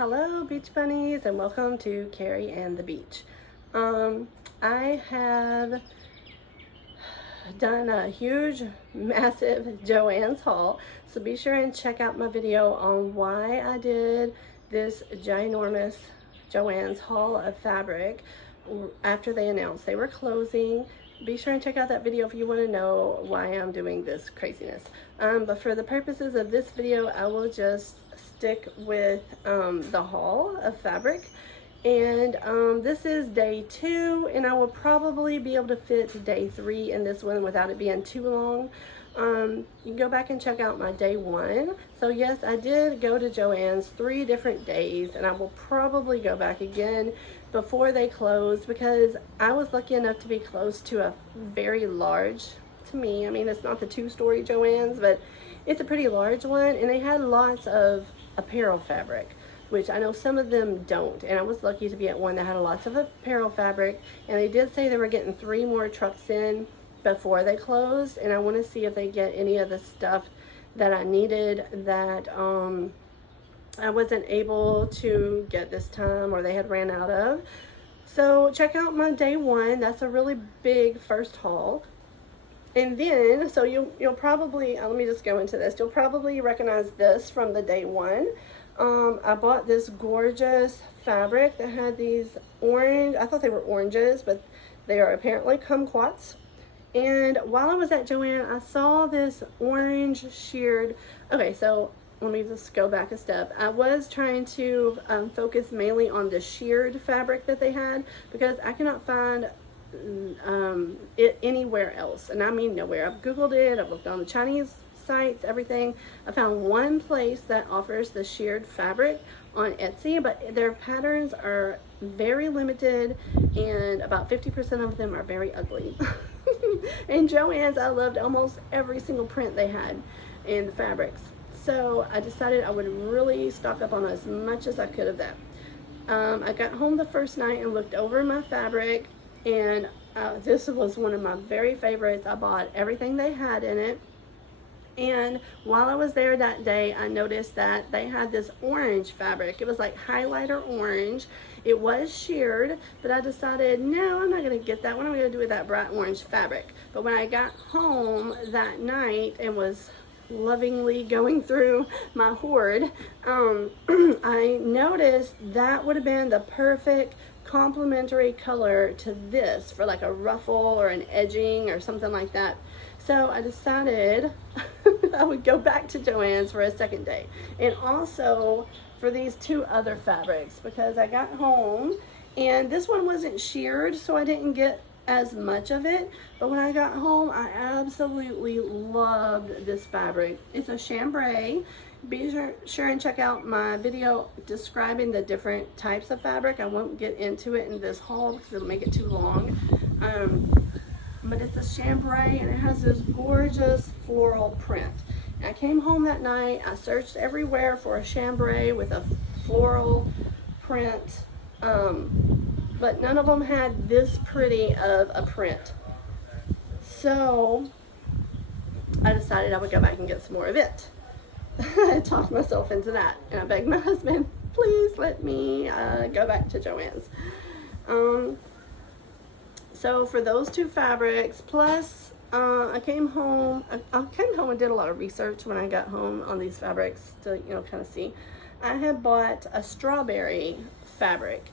Hello beach bunnies and welcome to Carrie and the Beach. I have done a huge massive Joann's haul, so be sure and check out my video on why I did this ginormous Joann's haul of fabric after they announced they were closing. Be sure and check out that video if you want to know why I'm doing this craziness. But for the purposes of this video, I will just stick with the haul of fabric. And this is day 2, and I will probably be able to fit day 3 in this one without it being too long. You can go back and check out my day 1. So yes, I did go to Joann's 3 different days, and I will probably go back again before they closed because I was lucky enough to be close to a very large, to me, I mean it's not the 2-story Joann's, but it's a pretty large one, and they had lots of apparel fabric, which I know some of them don't, and I was lucky to be at one that had lots of apparel fabric. And they did say they were getting 3 more trucks in before they closed, and I want to see if they get any of the stuff that I needed that I wasn't able to get this time or they had ran out of. So check out my day 1. That's a really big first haul. And then, so you'll probably, let me just go into this. You'll probably recognize this from the day 1. I bought this gorgeous fabric that had these orange, I thought they were oranges, but they are apparently kumquats. And while I was at Joann, I saw this orange sheared, okay, so let me just go back a step. I was trying to focus mainly on the sheared fabric that they had because I cannot find it anywhere else, and I mean nowhere. I've googled it, I've looked on the Chinese sites, everything. I found one place that offers the sheared fabric on Etsy, but their patterns are very limited and about 50% of them are very ugly. And Joann's, I loved almost every single print they had in the fabrics, so I decided I would really stock up on as much as I could of that. I got home the first night and looked over my fabric, and this was one of my very favorites. I bought everything they had in it. And while I was there that day, I noticed that they had this orange fabric. It was like highlighter orange. It was sheared, but I decided, no, I'm not going to get that one. I'm going to do with that bright orange fabric. But when I got home that night and was lovingly going through my hoard, I noticed that would have been the perfect complementary color to this for like a ruffle or an edging or something like that. So I decided I would go back to Joann's for a second day, and also for these 2 other fabrics, because I got home and this one wasn't sheared, so I didn't get as much of it. But when I got home, I absolutely loved this fabric. It's a chambray. Be sure and check out my video describing the different types of fabric. I won't get into it in this haul because it'll make it too long. But it's a chambray, and it has this gorgeous floral print. And I came home that night, I searched everywhere for a chambray with a floral print, but none of them had this pretty of a print. So I decided I would go back and get some more of it. I talked myself into that, and I begged my husband, please let me go back to Joann's. So for those 2 fabrics, plus I came home and did a lot of research when I got home on these fabrics to, kind of see. I had bought a strawberry fabric,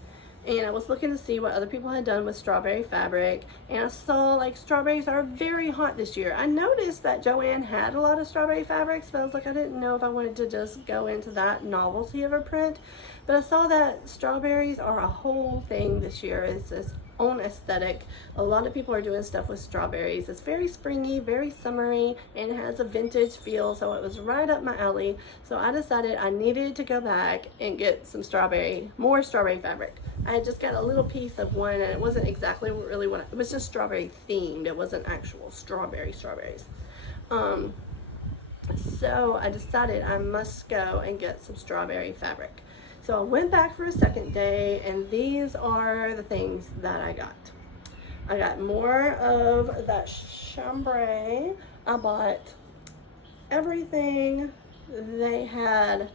and I was looking to see what other people had done with strawberry fabric, and I saw like strawberries are very hot this year. I noticed that Joann had a lot of strawberry fabrics, but I was like, I didn't know if I wanted to just go into that novelty of a print. But I saw that strawberries are a whole thing this year. It's its own aesthetic. A lot of people are doing stuff with strawberries. It's very springy, very summery, and it has a vintage feel, so it was right up my alley. So I decided I needed to go back and get some more strawberry fabric. I had just got a little piece of one, and it wasn't exactly really what it was, just strawberry themed. It wasn't actual strawberries. So I decided I must go and get some strawberry fabric. So I went back for a second day, and these are the things that I got. I got more of that chambray. I bought everything they had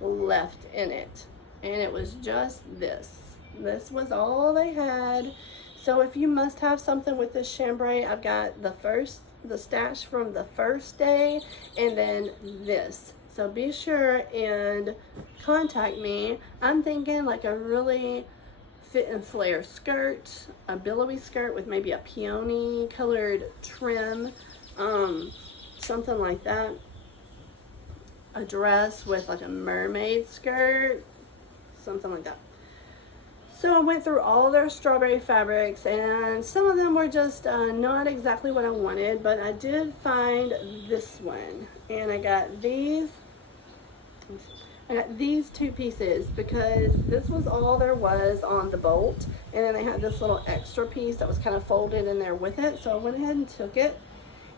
left in it. and it was just this. This was all they had. So if you must have something with this chambray, I've got the stash from the first day, and then this. So be sure and contact me. I'm thinking like a really fit and flare skirt, a billowy skirt with maybe a peony colored trim, something like that. A dress with like a mermaid skirt, something like that. So I went through all their strawberry fabrics, and some of them were just not exactly what I wanted, but I did find this one, and I got these two pieces because this was all there was on the bolt, and then they had this little extra piece that was kind of folded in there with it, so I went ahead and took it,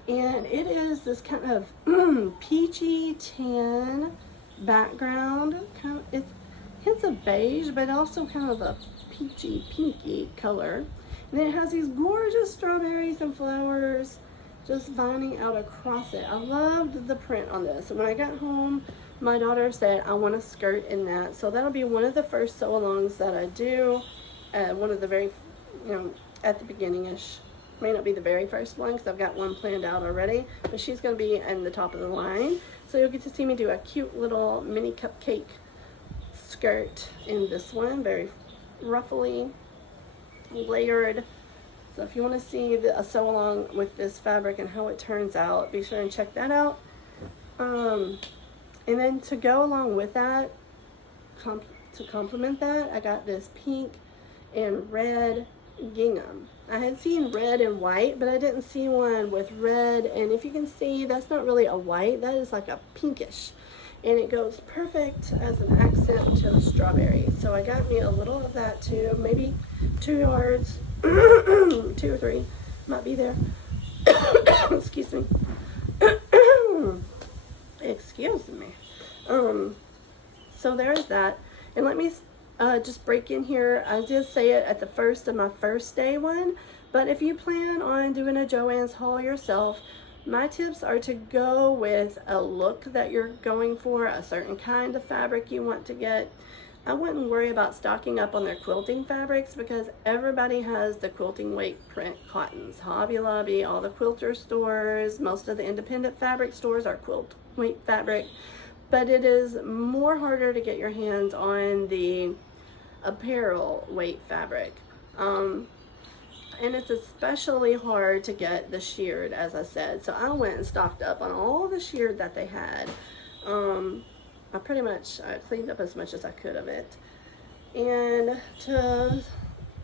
and it is this kind of peachy tan background. Kind of, it's hints of beige, but also kind of a peachy pinky color. And then it has these gorgeous strawberries and flowers just vining out across it. I loved the print on this. And when I got home, my daughter said, I want a skirt in that. So that'll be one of the first sew-alongs that I do. One of the very, at the beginning-ish. May not be the very first one because I've got one planned out already. But she's going to be in the top of the line. So you'll get to see me do a cute little mini cupcake skirt in this one, very ruffly, layered. So if you want to see a sew along with this fabric and how it turns out, be sure and check that out. And then to go along with that, to complement that, I got this pink and red gingham. I had seen red and white, but I didn't see one with red, and if you can see, that's not really a white, that is like a pinkish. And it goes perfect as an accent to the strawberry. So I got me a little of that too, maybe 2 yards, 2 or 3, might be there. Excuse me. Excuse me. So there's that. And let me just break in here. I did say it at the first of my first day one, but if you plan on doing a Joann's haul yourself, my tips are to go with a look that you're going for, a certain kind of fabric you want to get. I wouldn't worry about stocking up on their quilting fabrics because everybody has the quilting weight print cottons. Hobby Lobby, all the quilter stores, most of the independent fabric stores are quilt weight fabric. But it is more harder to get your hands on the apparel weight fabric. And it's especially hard to get the sheared, as I said. So I went and stocked up on all the sheared that they had. I pretty much cleaned up as much as I could of it. And to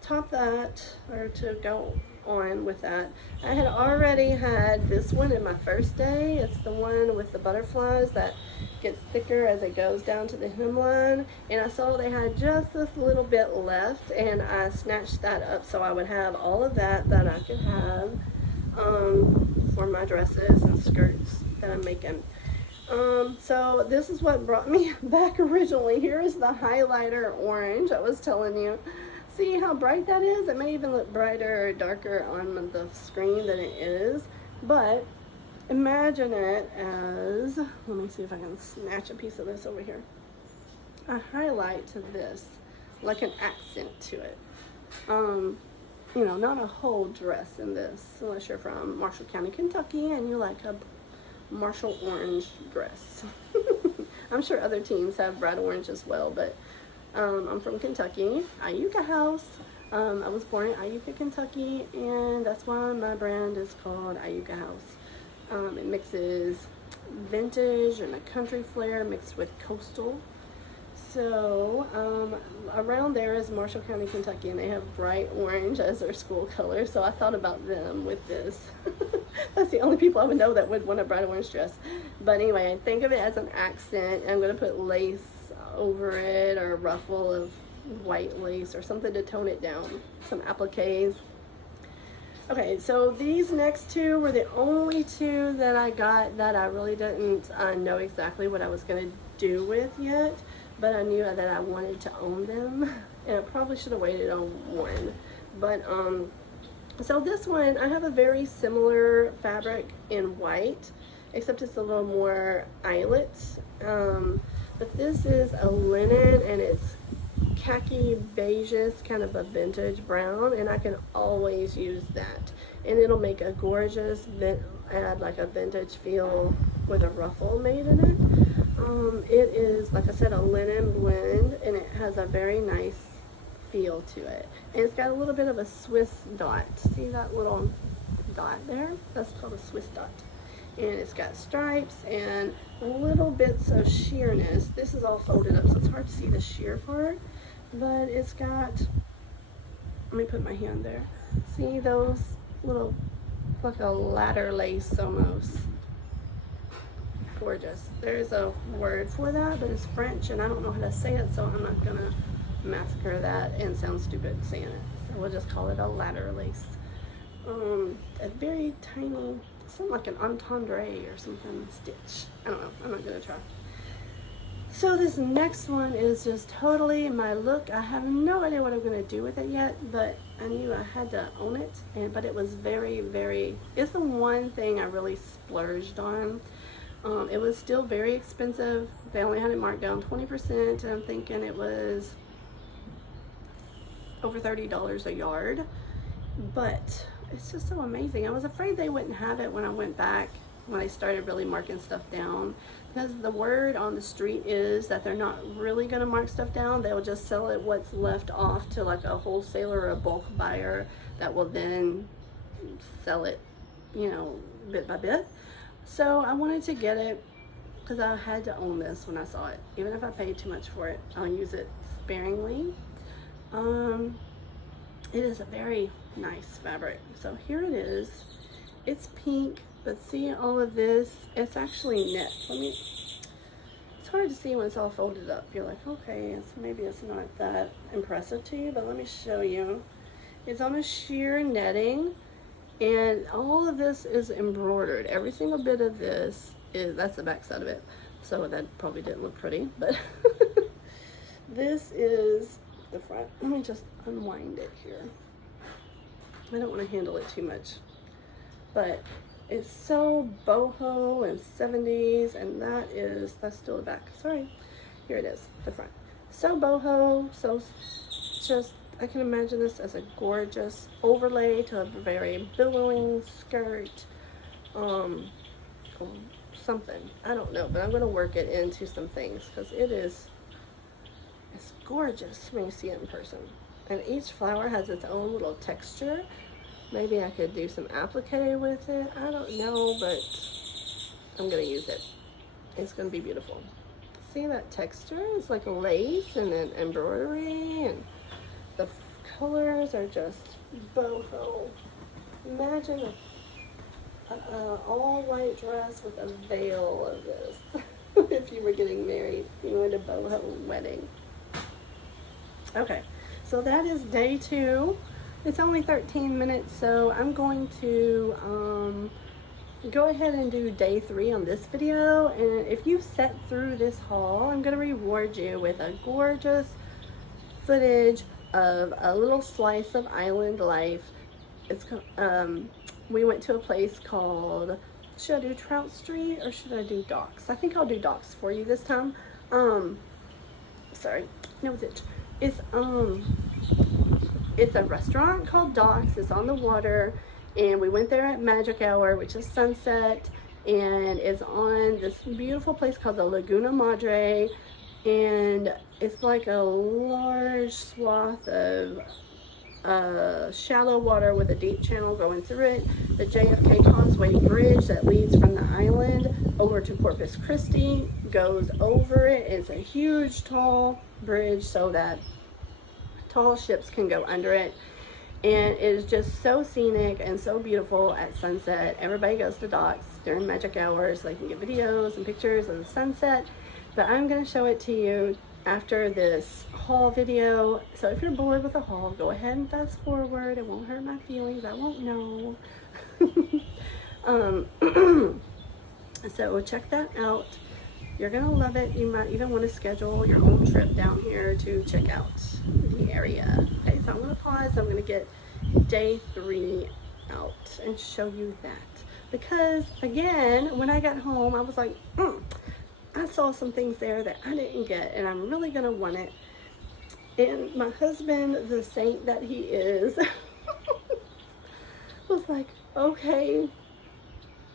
top that, or to go on with that, I had already had this one in my first day. It's the one with the butterflies that gets thicker as it goes down to the hemline, and I saw they had just this little bit left, and I snatched that up so I would have all of that I could have for my dresses and skirts that I'm making. So this is what brought me back originally. Here is the highlighter orange I was telling you. See how bright that is? It may even look brighter or darker on the screen than it is, but imagine it as, let me see if I can snatch a piece of this over here, a highlight to this, like an accent to it. Not a whole dress in this, unless you're from Marshall County, Kentucky, and you like a Marshall orange dress. I'm sure other teams have bright orange as well, but I'm from Kentucky, Iuka House. I was born in Iuka, Kentucky, and that's why my brand is called Iuka House. It mixes vintage and a country flair mixed with coastal. So around there is Marshall County, Kentucky, and they have bright orange as their school color. So I thought about them with this. That's the only people I would know that would want a bright orange dress. But anyway, think of it as an accent. I'm going to put lace over it, or a ruffle of white lace or something to tone it down. Some appliques. Okay, so these next two were the only two that I got that I really didn't know exactly what I was going to do with yet, but I knew that I wanted to own them, and I probably should have waited on one. But so this one, I have a very similar fabric in white, except it's a little more eyelet. But this is a linen, and it's khaki beigeish, kind of a vintage brown, and I can always use that. And it'll make a gorgeous, add like a vintage feel with a ruffle made in it. It is, like I said, a linen blend, and it has a very nice feel to it. And it's got a little bit of a Swiss dot. See that little dot there? That's called a Swiss dot. And it's got stripes and little bits of sheerness. This is all folded up, so it's hard to see the sheer part, but it's got, let me put my hand there. See those little, like a ladder lace almost. Gorgeous. There's a word for that, but it's French and I don't know how to say it, so I'm not gonna massacre that and sound stupid saying it. So we'll just call it a ladder lace. A very tiny, something like an entendre or something stitch. I don't know. I'm not gonna try. So this next one is just totally my look. I have no idea what I'm gonna do with it yet, but I knew I had to own it. But it was very, very, it's the one thing I really splurged on. It was still very expensive. They only had it marked down 20%, and I'm thinking it was over $30 a yard. But it's just so amazing. I was afraid they wouldn't have it when I went back, when I started really marking stuff down, because the word on the street is that they're not really going to mark stuff down. They'll just sell it what's left off to like a wholesaler or a bulk buyer that will then sell it, you know, bit by bit. So I wanted to get it because I had to own this when I saw it. Even if I paid too much for it, I'll use it sparingly. It is a very nice fabric. So here it is. It's pink, but see all of this? It's actually knit. It's hard to see when it's all folded up. You're like, okay, maybe it's not that impressive to you, but let me show you. It's on a sheer netting, and all of this is embroidered. Every single bit of this is, that's the back side of it. So that probably didn't look pretty, but this is the front. Let me just unwind it here. I don't want to handle it too much, but it's so boho and 70s, and that's still the back. Sorry, here it is, the front. So boho, so just, I can imagine this as a gorgeous overlay to a very billowing skirt, something, I don't know, but I'm going to work it into some things because it's gorgeous when you see it in person. And each flower has its own little texture. Maybe I could do some applique with it. I don't know, but I'm going to use it. It's going to be beautiful. See that texture? It's like lace and then embroidery, and the colors are just boho. Imagine an all-white dress with a veil of this. If you were getting married, you went to boho wedding. Okay, so that is day 2. It's only 13 minutes, so I'm going to go ahead and do day 3 on this video. And if you sat through this haul, I'm going to reward you with a gorgeous footage of a little slice of island life. It's we went to a place called, should I do Trout Street or should I do Docks? I think I'll do Docks for you this time. Sorry, nose itch. It's a restaurant called Docks. It's on the water, and we went there at magic hour, which is sunset, and it's on this beautiful place called the Laguna Madre, and it's like a large swath of shallow water with a deep channel going through it. The JFK Causeway Bridge that leads from the island over to Corpus Christi goes over it. It's a huge, tall bridge so that tall ships can go under it, and it is just so scenic and so beautiful at sunset. Everybody goes to Docks during magic hours so they can get videos and pictures of the sunset, but I'm going to show it to you after this haul video. So if you're bored with the haul, go ahead and fast forward. It won't hurt my feelings. I won't know. So check that out. You're gonna love it. You might even want to schedule your own trip down here to check out the area. Okay, so I'm gonna pause. I'm gonna get day 3 out and show you that, because again, when I got home, I was like, I saw some things there that I didn't get, and I'm really gonna want it. And my husband, the saint that he is, was like, okay,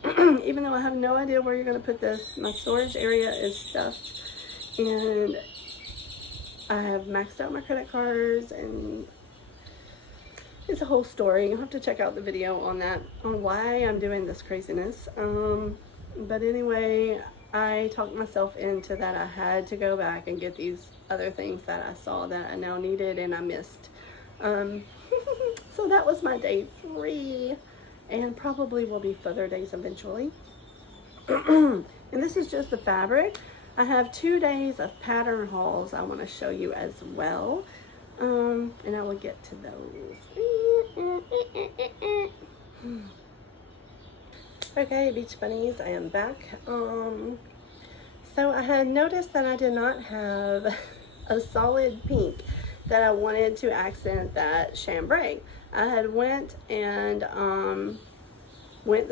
even though I have no idea where you're going to put this, my storage area is stuffed, and I have maxed out my credit cards, and it's a whole story. You'll have to check out the video on that, on why I'm doing this craziness. But anyway, I talked myself into that I had to go back and get these other things that I saw that I now needed and I missed. So that was my day 3, and probably will be further days eventually. And this is just the fabric. I have 2 days of pattern hauls I want to show you as well. And I will get to those. Okay, beach bunnies, I am back. So I had noticed that I did not have a solid pink that I wanted to accent that chambray. I had went the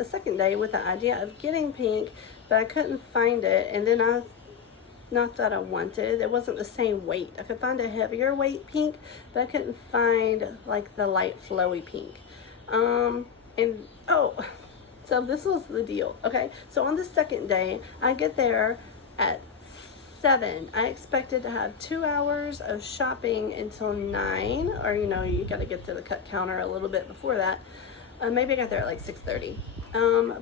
second day with the idea of getting pink, but I couldn't find it, and then not that I wanted, it wasn't the same weight. I could find a heavier weight pink, but I couldn't find like the light flowy pink. So this was the deal. Okay, so on the second day, I get there at 7. I expected to have 2 hours of shopping until 9, or you got to get to the cut counter a little bit before that. Maybe I got there at like 6:30.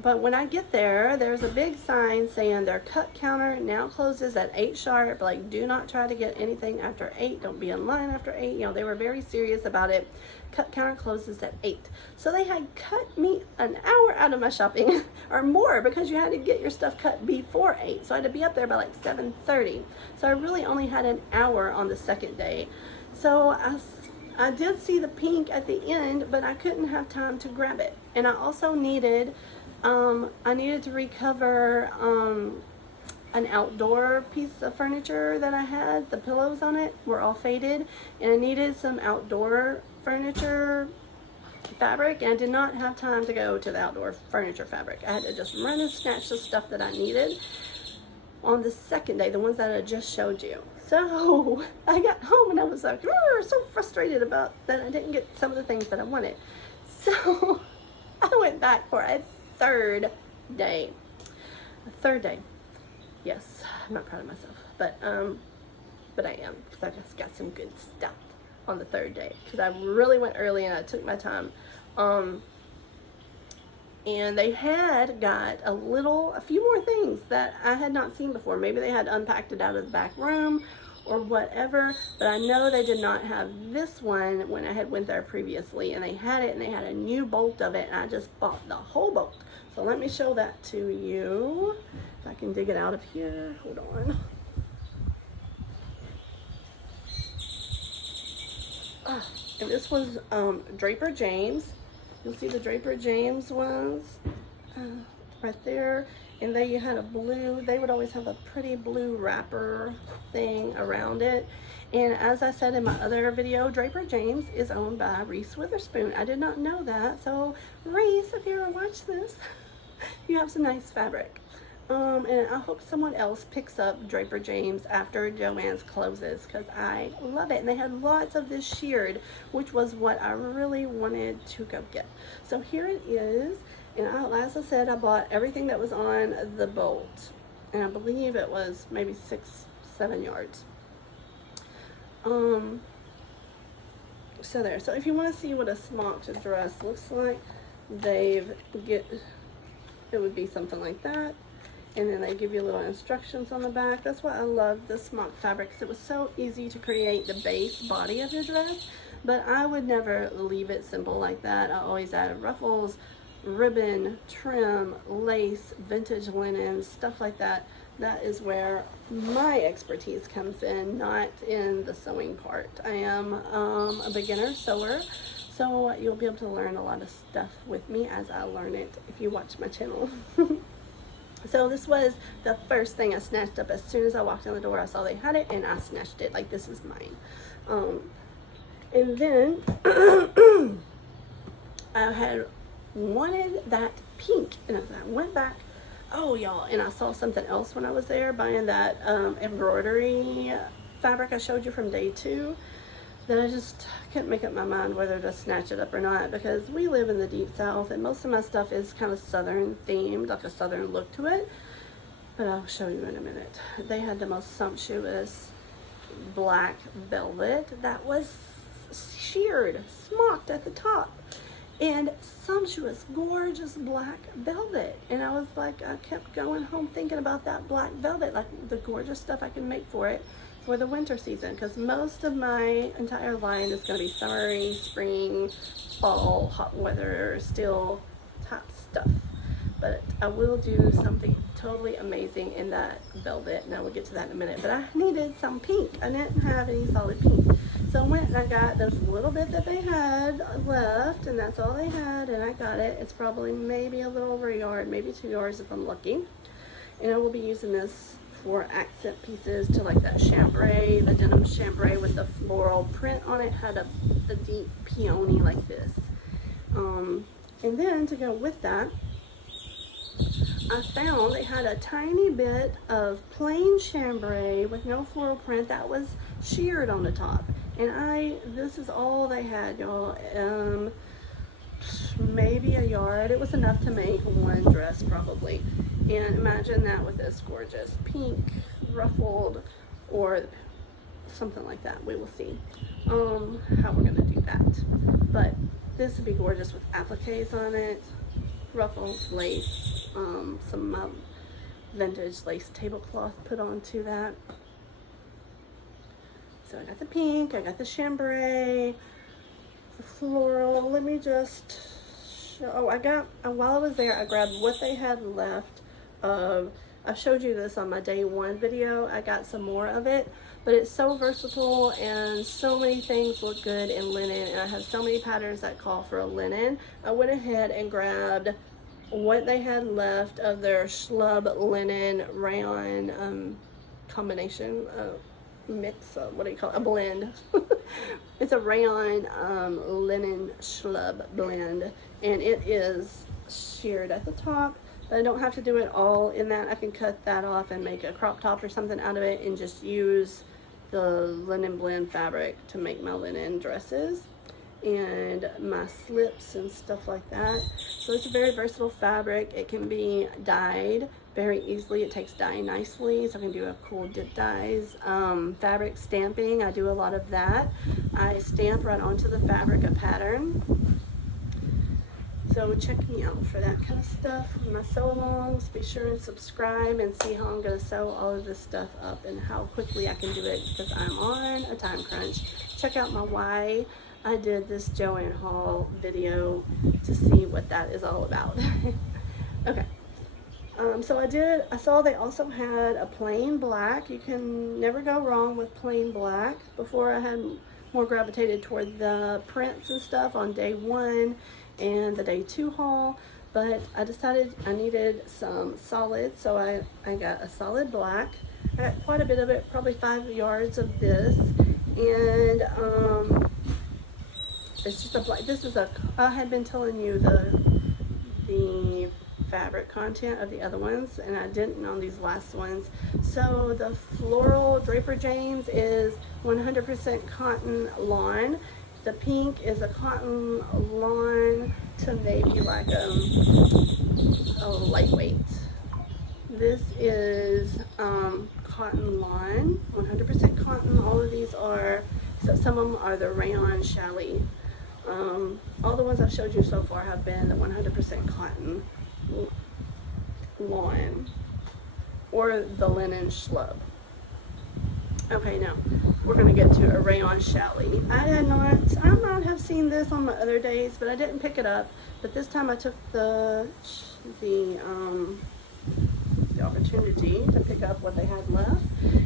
But when I get there, there's a big sign saying their cut counter now closes at 8 sharp. Like, do not try to get anything after 8. Don't be in line after 8. They were very serious about it. Cut counter closes at 8. So they had cut me an hour out of my shopping or more, because you had to get your stuff cut before 8. So I had to be up there by like 7:30. So I really only had an hour on the second day. So I did see the pink at the end, but I couldn't have time to grab it. And I also needed, to recover an outdoor piece of furniture that I had. The pillows on it were all faded, and I needed some outdoor furniture fabric, and I did not have time to go to the outdoor furniture fabric. I had to just run and snatch the stuff that I needed on the second day, the ones that I just showed you. So I got home and I was like, so frustrated about that I didn't get some of the things that I wanted. So I went back for a third day. Yes, I'm not proud of myself, but I am, because I just got some good stuff on the third day, because I really went early and I took my time. And they had got a few more things that I had not seen before. Maybe they had unpacked it out of the back room or whatever, but I know they did not have this one when I had went there previously, and they had it, and they had a new bolt of it, and I just bought the whole bolt. So let me show that to you. If I can dig it out of here, hold on. And this was Draper James. You'll see the Draper James ones right there. And they had a blue, they would always have a pretty blue wrapper thing around it. And as I said in my other video, Draper James is owned by Reese Witherspoon. I did not know that. So Reese, if you ever watch this, you have some nice fabric. And I hope someone else picks up Draper James after Joann's closes, because I love it. And they had lots of this sheared, which was what I really wanted to go get. So here it is. And as I said, I bought everything that was on the bolt. And I believe it was maybe 6-7 yards. So there. So if you want to see what a smocked dress looks like, it would be something like that. And then they give you little instructions on the back. That's why I love the smock fabric, because it was so easy to create the base body of your dress. But I would never leave it simple like that. I always add ruffles, ribbon, trim, lace, vintage linen, stuff like that. That is where my expertise comes in, not in the sewing part. I am a beginner sewer, so you'll be able to learn a lot of stuff with me as I learn it if you watch my channel. So this was the first thing I snatched up. As soon as I walked in the door, I saw they had it, and I snatched it like this is mine. And then I had wanted that pink, and I went back, oh y'all, and I saw something else when I was there buying that embroidery fabric I showed you from day 2. that I just couldn't make up my mind whether to snatch it up or not, because we live in the deep south and most of my stuff is kind of southern themed, like a southern look to it. But I'll show you in a minute. They had the most sumptuous black velvet that was sheared, smocked at the top, and sumptuous, gorgeous black velvet. And I was like, I kept going home thinking about that black velvet, like the gorgeous stuff I can make for it for the winter season, because most of my entire line is going to be summery, spring, fall, hot weather, still top stuff. But I will do something totally amazing in that velvet, and I will get to that in a minute. But I needed some pink. I didn't have any solid pink. So I went and I got this little bit that they had left, and that's all they had, and I got it. It's probably maybe a little over a yard, maybe 2 yards if I'm lucky. And I will be using this for accent pieces to like that chambray, the denim chambray with the floral print on it, had a deep peony like this. And then to go with that, I found they had a tiny bit of plain chambray with no floral print that was sheared on the top. And this is all they had, y'all. Maybe a yard. It was enough to make one dress probably. And imagine that with this gorgeous pink ruffled or something like that. We will see how we're gonna do that. But this would be gorgeous with appliques on it, ruffles, lace, some vintage lace tablecloth put onto that. So I got the pink, I got the chambray, the floral. Let me just show. Oh, while I was there, I grabbed what they had left of. I showed you this on my day one video. I got some more of it, but it's so versatile and so many things look good in linen, and I have so many patterns that call for a linen. I went ahead and grabbed what they had left of their schlub linen rayon combination mix, what do you call it? A blend. It's a rayon linen schlub blend, and it is sheared at the top. But I don't have to do it all in that. I can cut that off and make a crop top or something out of it and just use the linen blend fabric to make my linen dresses and my slips and stuff like that. So it's a very versatile fabric. It can be dyed very easily. It takes dye nicely, so I can do a cool dip dyes. Fabric stamping, I do a lot of that. I stamp right onto the fabric a pattern. So check me out for that kind of stuff. My sew-alongs, be sure and subscribe and see how I'm going to sew all of this stuff up and how quickly I can do it, because I'm on a time crunch. Check out my why I did this Joann haul video to see what that is all about. Okay. So I saw they also had a plain black. You can never go wrong with plain black. Before I had more gravitated toward the prints and stuff on day one and the day two haul, but I decided I needed some solid, so I got a solid black. I got quite a bit of it, probably 5 yards of this, and it's just a black. I had been telling you the fabric content of the other ones, and I didn't on these last ones. So the floral Draper James is 100% cotton lawn. The pink is a cotton lawn to maybe like a lightweight. This is cotton lawn, 100% cotton. All of these are, so some of them are the rayon challis. All the ones I've showed you so far have been the 100% cotton lawn or the linen schlub. Okay, now we're going to get to a rayon challis. I might have seen this on my other days, but I didn't pick it up. But this time I took the opportunity to pick up what they had left.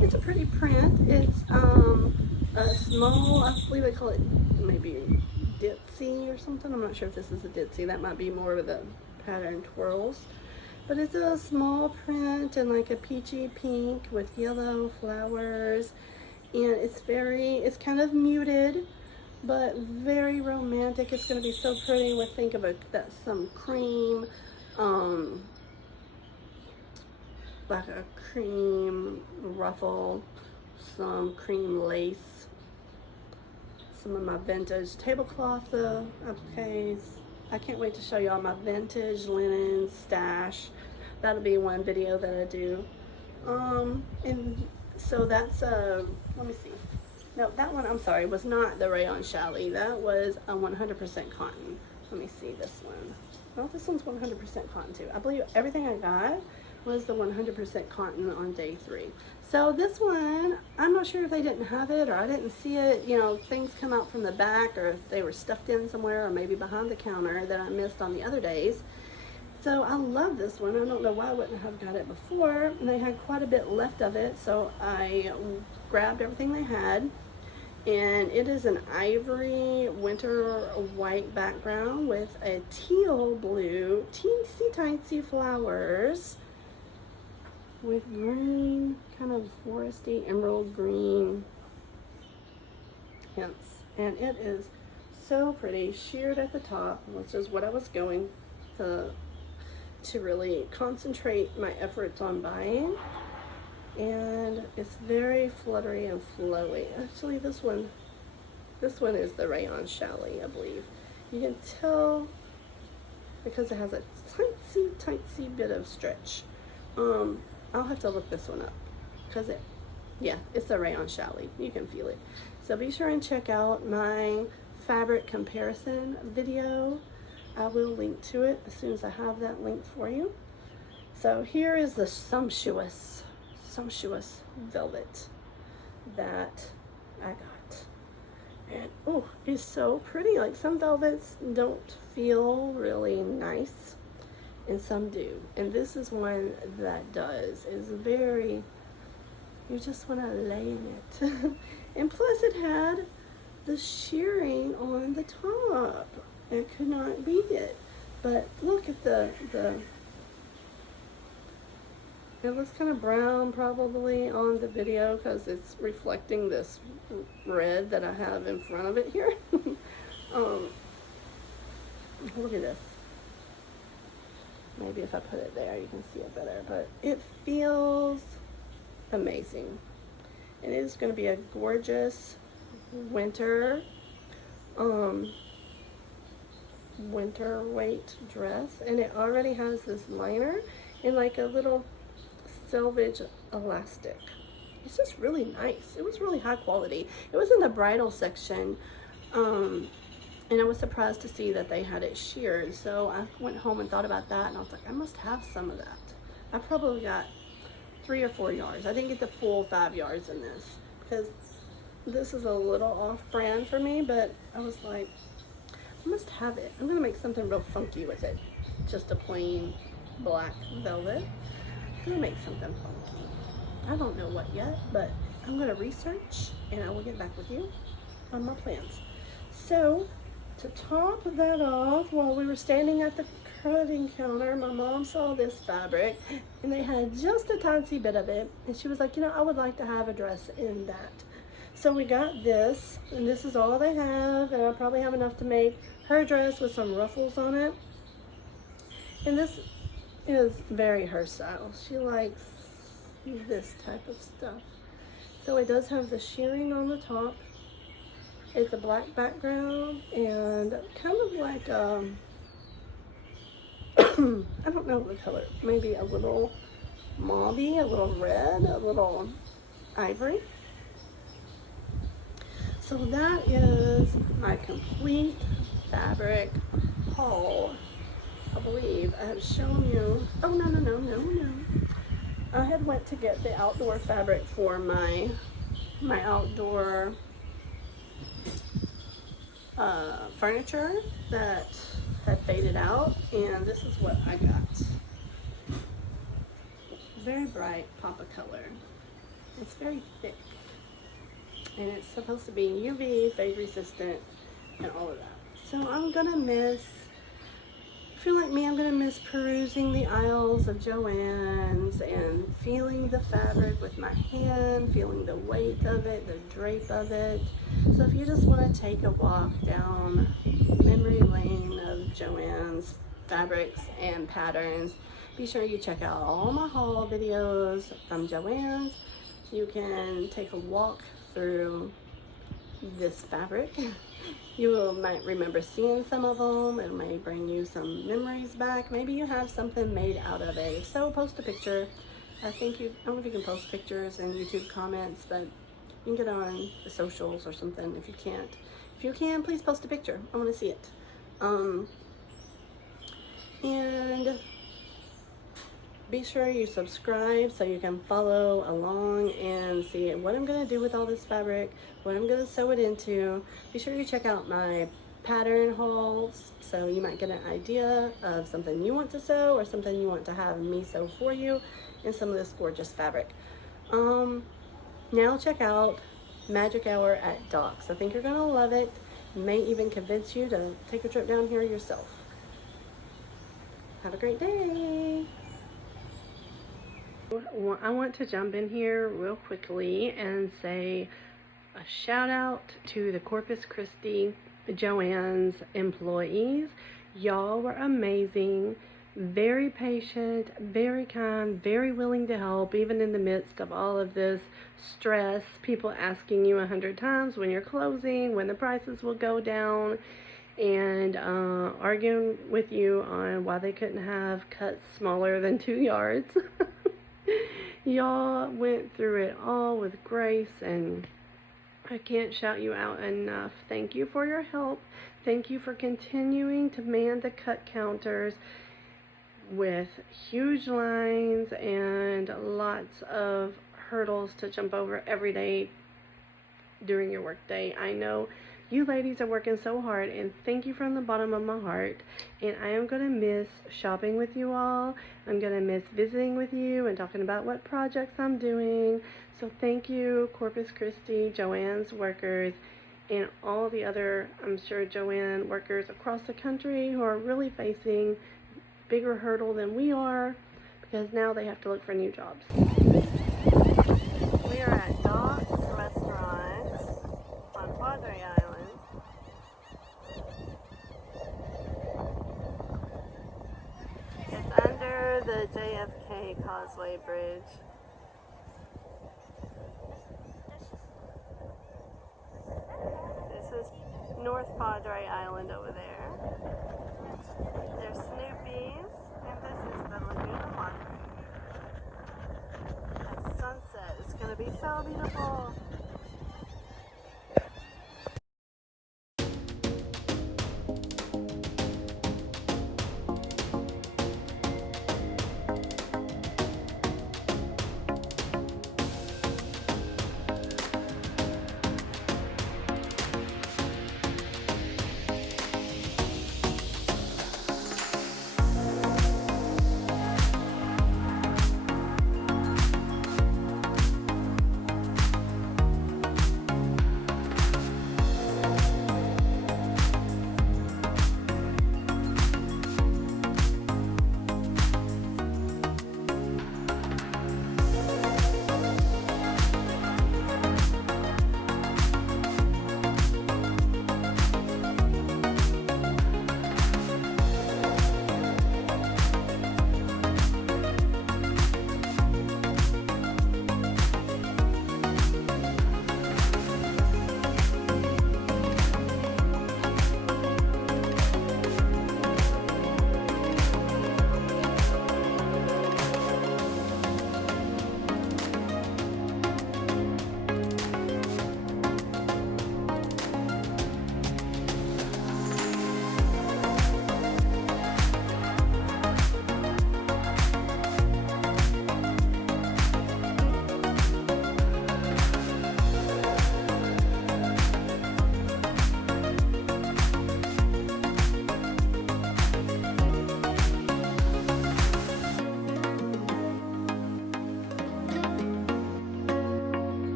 It's a pretty print. It's a small, I believe they call it maybe ditzy or something. I'm not sure if this is a ditzy. That might be more of the pattern twirls. But it's a small print and like a peachy pink with yellow flowers, and it's kind of muted, but very romantic. It's going to be so pretty with, think of some cream, like a cream ruffle, some cream lace, some of my vintage tablecloth appliques. I can't wait to show you all my vintage linen stash. That'll be one video that I do. And so that's, let me see. No, that one, I'm sorry, was not the rayon challis. That was a 100% cotton. Let me see this one. Well, this one's 100% cotton too. I believe everything I got was the 100% cotton on day 3. So this one, I'm not sure if they didn't have it or I didn't see it. You know, things come out from the back, or if they were stuffed in somewhere, or maybe behind the counter that I missed on the other days. So I love this one. I don't know why I wouldn't have got it before. And they had quite a bit left of it, so I grabbed everything they had. And it is an ivory winter white background with a teal blue teensy tiny flowers with green, kind of foresty emerald green hints. And it is so pretty, sheared at the top, which is what I was going to really concentrate my efforts on buying. And it's very fluttery and flowy. Actually, this one is the rayon challis, I believe. You can tell because it has a tiny bit of stretch. I'll have to look this one up because it's the rayon challis. You can feel it. So be sure and check out my fabric comparison video. I will link to it as soon as I have that link for you. So here is the sumptuous velvet that I got. And oh, it's so pretty. Like, some velvets don't feel really nice and some do. And this is one that does. It's very, you just want to lay in it. And plus it had the shearing on the top. I could not beat it. But look at the it looks kind of brown probably on the video because it's reflecting this red that I have in front of it here. Look at this. Maybe if I put it there you can see it better, but it feels amazing. And it is going to be a gorgeous winter winter weight dress, and it already has this liner and like a little selvage elastic. It's just really nice. It was really high quality. It was in the bridal section, and I was surprised to see that they had it sheared. So I went home and thought about that, and I was like, I must have some of that. I probably got 3 or 4 yards. I didn't get the full 5 yards in this because this is a little off brand for me, but I was like, I must have it. I'm gonna make something real funky with it. Just a plain black velvet. I'm gonna make something funky. I don't know what yet, but I'm gonna research and I will get back with you on my plans. So to top that off, while we were standing at the cutting counter, my mom saw this fabric and they had just a tiny bit of it, and she was like, you know, I would like to have a dress in that. So we got this, and this is all they have, and I probably have enough to make her dress with some ruffles on it. And this is very her style. She likes this type of stuff. So it does have the shearing on the top. It's a black background and kind of like I don't know the color, maybe a little mauvey, a little red, a little ivory. So that is my complete fabric haul. I believe I have shown you, oh no. I had went to get the outdoor fabric for my outdoor furniture that had faded out, and this is what I got. Very bright pop of color. It's very thick, and it's supposed to be UV, fade resistant, and all of that. So I'm gonna miss, if you're like me, I'm gonna miss perusing the aisles of Joann's and feeling the fabric with my hand, feeling the weight of it, the drape of it. So if you just want to take a walk down memory lane of Joann's fabrics and patterns, be sure you check out all my haul videos from Joann's. You can take a walk through this fabric. You might remember seeing some of them. It may bring you some memories back. Maybe you have something made out of it. If so, post a picture. I don't know if you can post pictures in YouTube comments, but you can get on the socials or something if you can't. If you can, please post a picture. I want to see it. And be sure you subscribe so you can follow along and see what I'm going to do with all this fabric, what I'm going to sew it into. Be sure you check out my pattern hauls so you might get an idea of something you want to sew or something you want to have me sew for you in some of this gorgeous fabric. Now check out Magic Hour at Docks. I think you're going to love it. It may even convince you to take a trip down here yourself. Have a great day. I want to jump in here real quickly and say a shout out to the Corpus Christi Joann's employees. Y'all were amazing, very patient, very kind, very willing to help, even in the midst of all of this stress, people asking you 100 times when you're closing, when the prices will go down, and arguing with you on why they couldn't have cuts smaller than 2 yards. Y'all went through it all with grace, and I can't shout you out enough. Thank you for your help. Thank you for continuing to man the cut counters with huge lines and lots of hurdles to jump over every day during your work day. I know you ladies are working so hard, and thank you from the bottom of my heart. And I am going to miss shopping with you all. I'm going to miss visiting with you and talking about what projects I'm doing. So thank you, Corpus Christi, Joann's workers, and all the other, I'm sure, Joann workers across the country who are really facing bigger hurdle than we are, because now they have to look for new jobs. We are at Docks Restaurant on Padre Island. It's under the JFK Causeway Bridge. This is North Padre Island over there. There's Snoopy's, and this is the Laguna Madre. At sunset, it's going to be so beautiful.